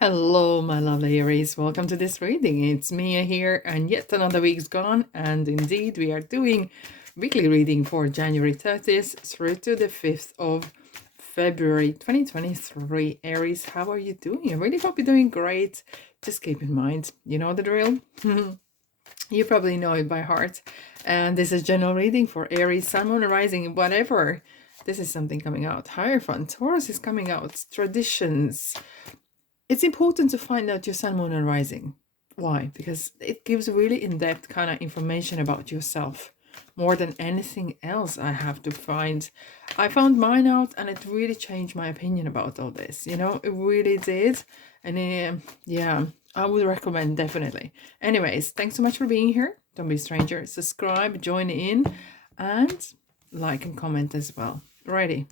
Hello, my lovely Aries. Welcome to this reading. It's Mia here, and yet another week's gone. And indeed, we are doing weekly reading for January 30th through to the 5th of February 2023. Aries, how are you doing? I really hope you're doing great. Just keep in mind, you know the drill. You probably know it by heart. And this is general reading for Aries, Sun, Moon, Rising, whatever. This is something coming out. Hierophant, Taurus is coming out. Traditions. It's important to find out your sun, moon, and rising. Why? Because it gives really in-depth kind of information about yourself. More than anything else I have to find. I found mine out and it really changed my opinion about all this. You know, it really did. And yeah, I would recommend definitely. Anyways, thanks so much for being here. Don't be a stranger. Subscribe, join in, and like and comment as well. Ready?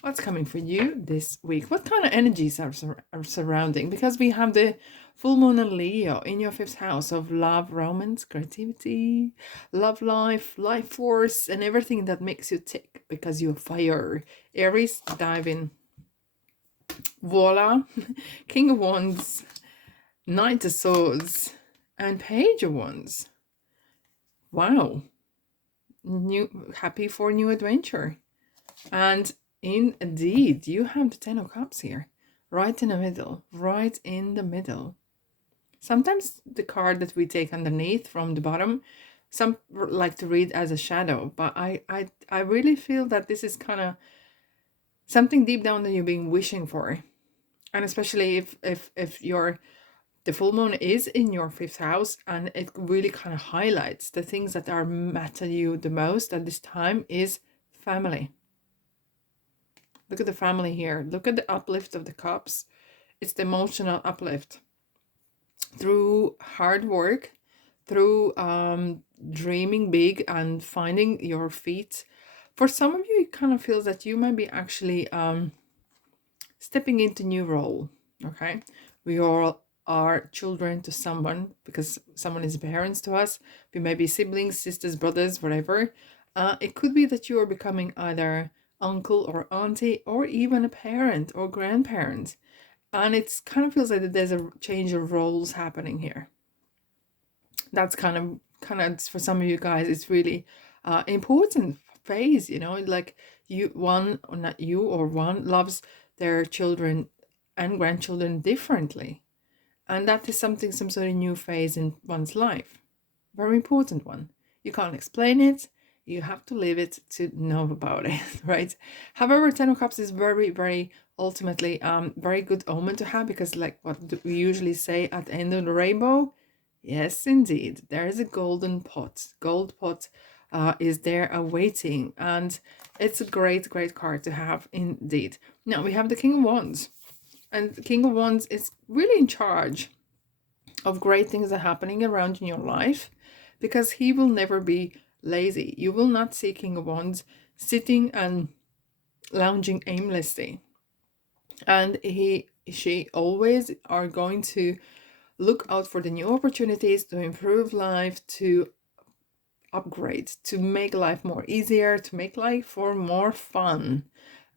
What's coming for you this week? What kind of energies are surrounding? Because we have the full moon and Leo in your fifth house of love, romance, creativity, love life, life force, and everything that makes you tick because you're fire. Aries, dive in. Voila. King of Wands, Knight of Swords, and Page of Wands. Wow. Happy for new adventure. And indeed, you have the Ten of Cups here, right in the middle, right in the middle. Sometimes the card that we take underneath from the bottom, some like to read as a shadow, but I really feel that this is kind of something deep down that you've been wishing for, and especially if the full moon is in your fifth house, and it really kind of highlights the things that are matter you the most at this time is family. Look at the family here. Look at the uplift of the cups. It's the emotional uplift. Through hard work, through dreaming big and finding your feet. For some of you, it kind of feels that you might be actually stepping into new role, okay? We all are children to someone because someone is parents to us. We may be siblings, sisters, brothers, whatever. It could be that you are becoming either uncle or auntie or even a parent or grandparent, and it's kind of feels like there's a change of roles happening here. That's kind of for some of you guys, it's really important phase, you know, like you one or not you or one loves their children and grandchildren differently, and that is something, some sort of new phase in one's life. Very important one. You can't explain it, you have to live it to know about it, right? However, Ten of Cups is very, very ultimately very good omen to have, because like what we usually say at the end of the rainbow, yes, indeed, there is a golden pot. Gold pot is there awaiting, and it's a great, great card to have indeed. Now we have the King of Wands, and the King of Wands is really in charge of great things that are happening around in your life, because he will never be lazy. You will not see King of Wands sitting and lounging aimlessly. And she always are going to look out for the new opportunities to improve life, to upgrade, to make life more easier, to make life for more fun.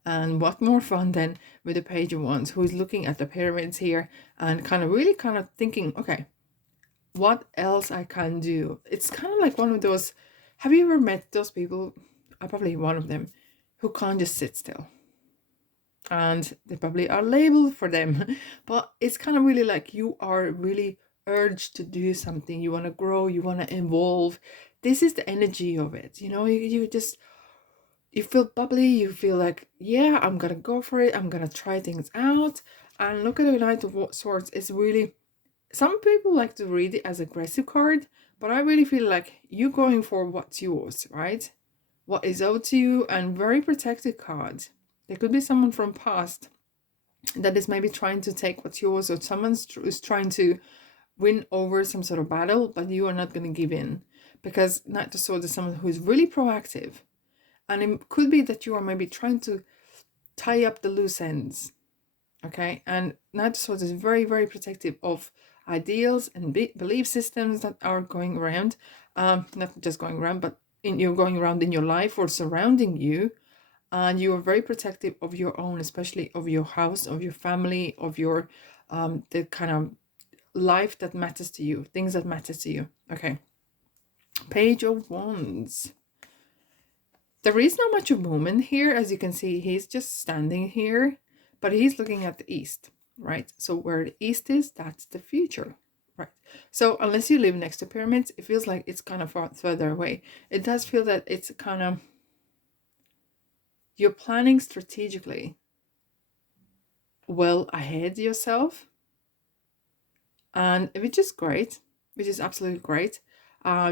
And what more fun than with the Page of Wands, who is looking at the pyramids here and kind of really kind of thinking, okay, what else I can do? It's kind of like one of those, have you ever met those people? I'm probably one of them, who can't just sit still. And they probably are labeled for them. But it's kind of really like you are really urged to do something. You want to grow, you want to evolve. This is the energy of it. You know, you just, you feel bubbly, you feel like, yeah, I'm gonna go for it, I'm gonna try things out. And look at the Knight of Swords. It's really, some people like to read it as aggressive card, but I really feel like you going for what's yours, right? What is owed to you, and very protected card. There could be someone from past that is maybe trying to take what's yours, or someone is trying to win over some sort of battle, but you are not going to give in, because Knight of Swords is someone who is really proactive, and it could be that you are maybe trying to tie up the loose ends, okay? And Knight of Swords is very, very protective of ideals and belief systems that are going around, not just going around, but you're going around in your life or surrounding you. And you are very protective of your own, especially of your house, of your family, of your the kind of life that matters to you, things that matters to you. Okay. Page of Wands. There is not much of movement here. As you can see, he's just standing here, but he's looking at the east, right? So where the east is, that's the future, right? So unless you live next to pyramids, it feels like it's kind of further away. It does feel that it's kind of, you're planning strategically well ahead yourself, and which is great, which is absolutely great.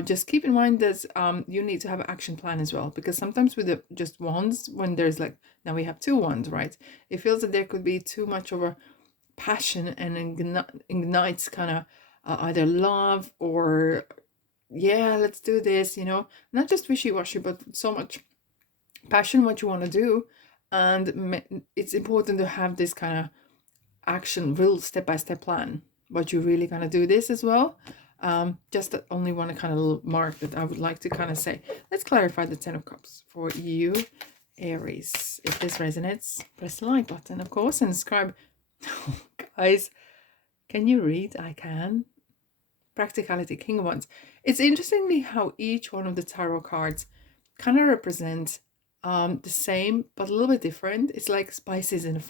Just keep in mind that you need to have an action plan as well, because sometimes with the just wands, when there's like, now we have 2 wands, right? It feels that there could be too much of a passion and ignites kind of either love or, yeah, let's do this, you know, not just wishy-washy, but so much passion what you want to do. And it's important to have this kind of action, real step-by-step plan, what you really gonna do this as well. Just only one kind of mark that I would like to kind of say. Let's clarify the 10 of Cups for you, Aries. If this resonates, press the like button, of course, and subscribe. Guys, can you read? I can. Practicality, King of Wands. It's interestingly how each one of the tarot cards kind of represent the same but a little bit different. It's like spices in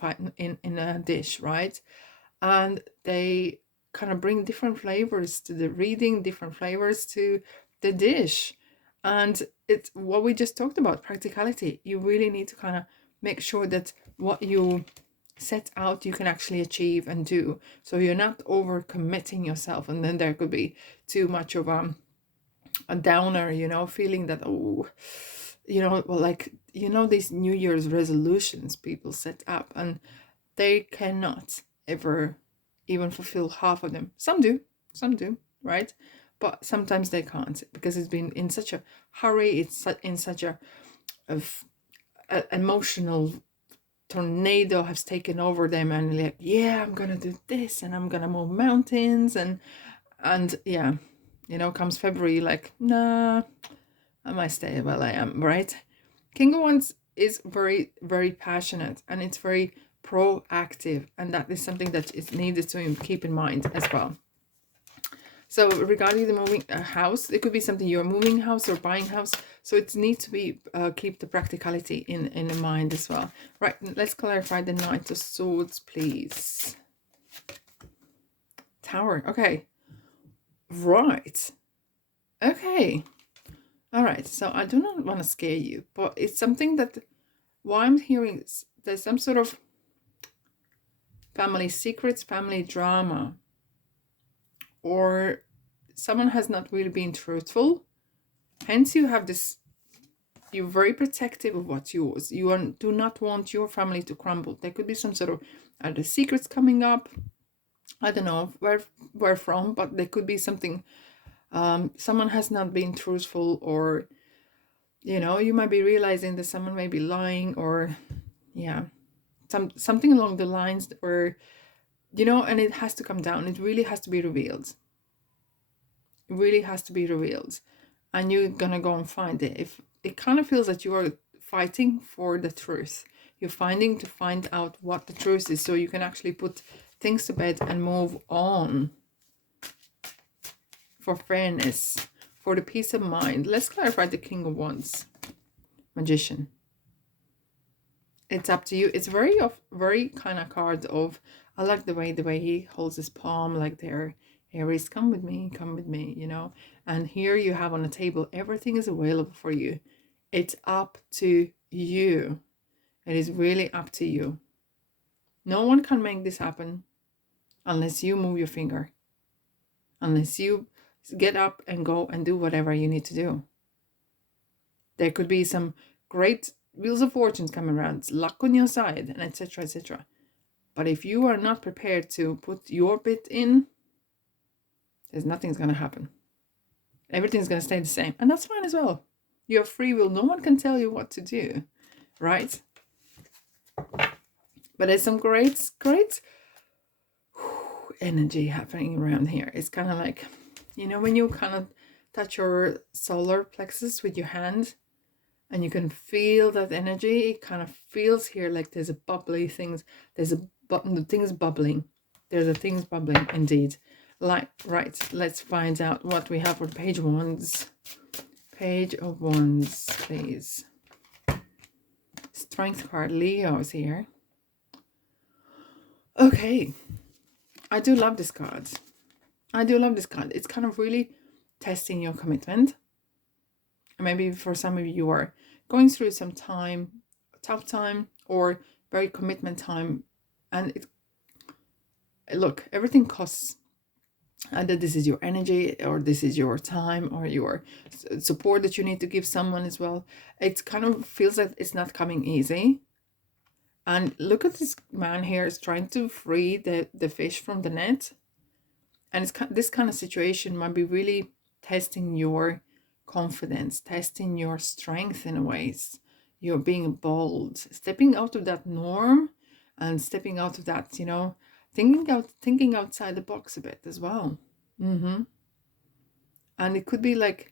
a dish, right? And they kind of bring different flavors to the reading, different flavors to the dish. And it's what we just talked about, practicality. You really need to kind of make sure that what you set out you can actually achieve and do, so you're not over committing yourself, and then there could be too much of a downer, you know, feeling that, oh, you know, well, like, you know, these New Year's resolutions people set up, and they cannot ever even fulfill half of them. Some do, right? But sometimes they can't, because it's been in such a hurry, it's in such a emotional tornado has taken over them, and like, yeah, I'm gonna do this, and I'm gonna move mountains, and yeah, you know, comes February, like, nah, I might stay while I am, right? King of Wands is very, very passionate, and it's very proactive, and that is something that is needed to keep in mind as well. So regarding the moving house, it could be something you're moving house or buying house. So it needs to be keep the practicality in the mind as well. Right, let's clarify the Knight of Swords, please. Tower, okay. Right. Okay. All right, so I do not want to scare you, but it's something that what I'm hearing is there's some sort of family secrets, family drama, or someone has not really been truthful. Hence, you have this, you're very protective of what's yours. You do not want your family to crumble. There could be some sort of either secrets coming up. I don't know where from, but there could be something. Someone has not been truthful, or, you know, you might be realizing that someone may be lying, or, yeah, something along the lines where, you know, and it has to come down. It really has to be revealed. It really has to be revealed, and you're gonna go and find it. If it kind of feels that you are fighting for the truth, you're find out what the truth is, so you can actually put things to bed and move on, for fairness, for the peace of mind. Let's clarify the King of Wands. Magician. It's up to you. It's very kind of card of, I like the way he holds his palm like there. Aries, come with me, you know. And here you have on the table, everything is available for you. It's up to you. It is really up to you. No one can make this happen unless you move your finger. Unless you get up and go and do whatever you need to do. There could be some great wheels of fortunes coming around, luck on your side, and etc, etc. But if you are not prepared to put your bit in, there's nothing's going to happen. Everything's going to stay the same. And that's fine as well. You have free will. No one can tell you what to do, right? But there's some great energy happening around here. It's kind of like, you know, when you kind of touch your solar plexus with your hand, and you can feel that energy. It kind of feels here like there's a bubbly things. There's a button, the things bubbling. There's the things bubbling indeed. Like, right, let's find out what we have for page wands. Page of Wands, please. Strength card, Leo's here. Okay, I do love this card. I do love this card. It's kind of really testing your commitment. Maybe for some of you are going through some time, tough time, or very commitment time, and look, everything costs. Either this is your energy, or this is your time, or your support that you need to give someone as well. It kind of feels like it's not coming easy. And look at this man here is trying to free the fish from the net. And this kind of situation might be really testing your confidence, testing your strength in ways. You're being bold, stepping out of that norm, and stepping out of that, you know, thinking outside the box a bit as well. And it could be like,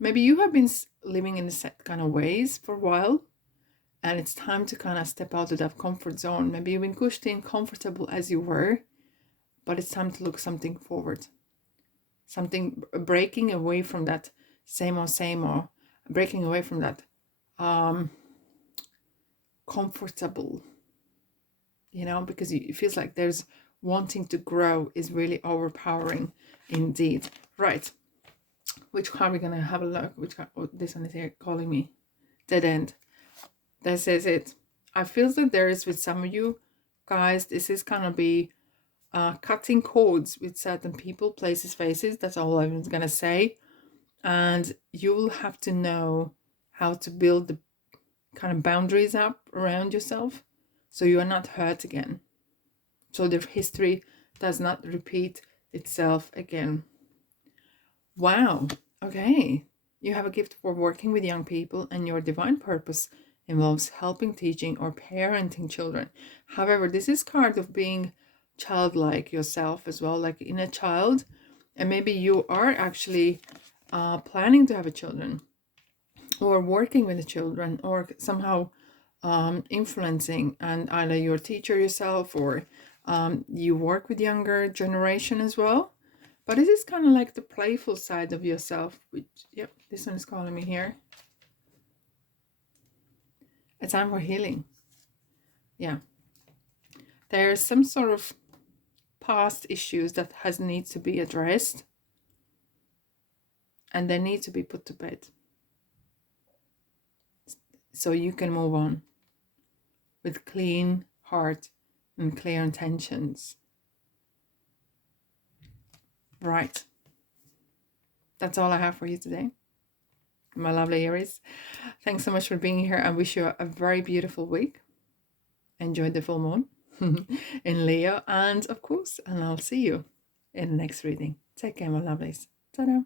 maybe you have been living in a set kind of ways for a while, and it's time to kind of step out of that comfort zone. Maybe you've been pushed in comfortable as you were, but it's time to look something forward. Something breaking away from that same or breaking away from that comfortable, you know, because it feels like there's wanting to grow is really overpowering indeed. Right, which card are we gonna have a look? Which card? Oh, this one is here calling me. Dead end. This is it. I feel that there is, with some of you guys, this is gonna be cutting cords with certain people, places, faces. That's all I'm gonna say. And you will have to know how to build the kind of boundaries up around yourself, so you are not hurt again, so the history does not repeat itself again. Wow. Okay, you have a gift for working with young people, and your divine purpose involves helping, teaching, or parenting children. However, this is card of being childlike yourself as well, like in a child, and maybe you are actually planning to have a children, or working with the children, or somehow influencing, and either you're a teacher yourself, or you work with younger generation as well. But it is kind of like the playful side of yourself, which, yep, this one is calling me here. A time for healing. Yeah, there's some sort of past issues that need to be addressed, and they need to be put to bed, so you can move on with clean heart and clear intentions. Right, that's all I have for you today, my lovely Aries. Thanks so much for being here. I wish you a very beautiful week. Enjoy the full moon in Leo, and of course, and I'll see you in the next reading. Take care, my lovelies. Ta-da.